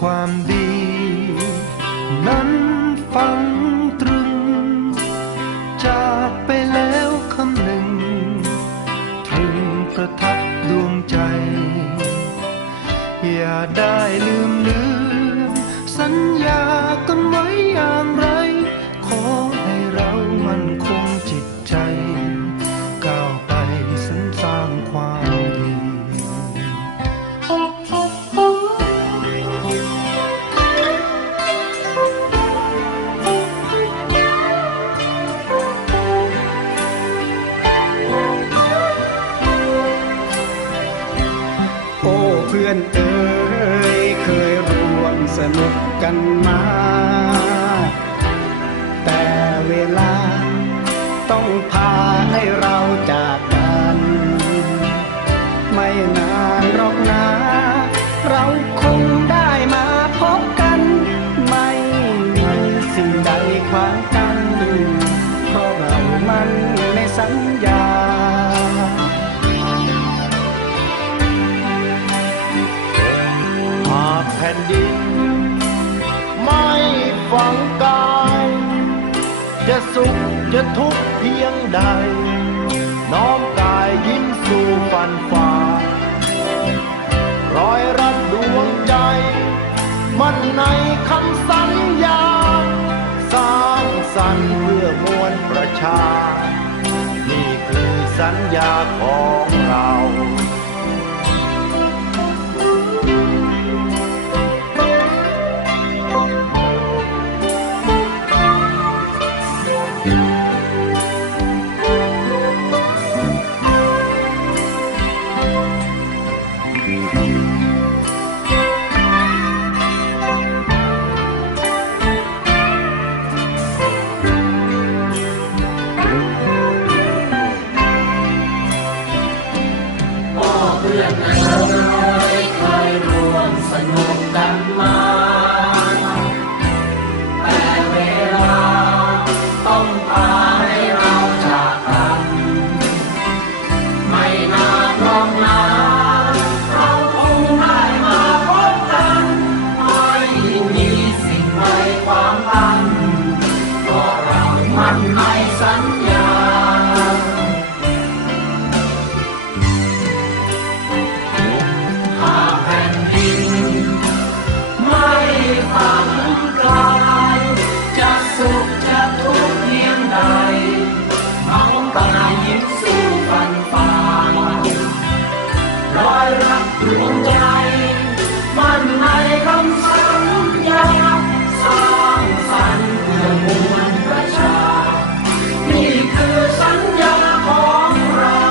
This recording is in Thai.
ความดี นั้นฟังตรึง จากไปแล้วคำหนึ่งถึงประทับดวงใจ อย่าได้ลืมเลืมสัญญากัน พื่อนเอ๋ยเคยร่วมสนุกกันมา แต่เวลาต้องพาให้เราจากกัน ไม่นานหรอกนะ เราคงได้มาพบกัน ไม่มีสิ่งใดขวาง จะทุกเพียงใด น้อมกายยิ้มสู่ฟันฝ่ารอยรัดดวงใจ มันในคำสัญญา สร้างสรรค์เพื่อมวลประชา นี่คือสัญญาของ Yeah. รวมใจ มั่นในคำสัญญาสร้างสรรค์เพื่อมวลประชา นี่คือสัญญาของเรา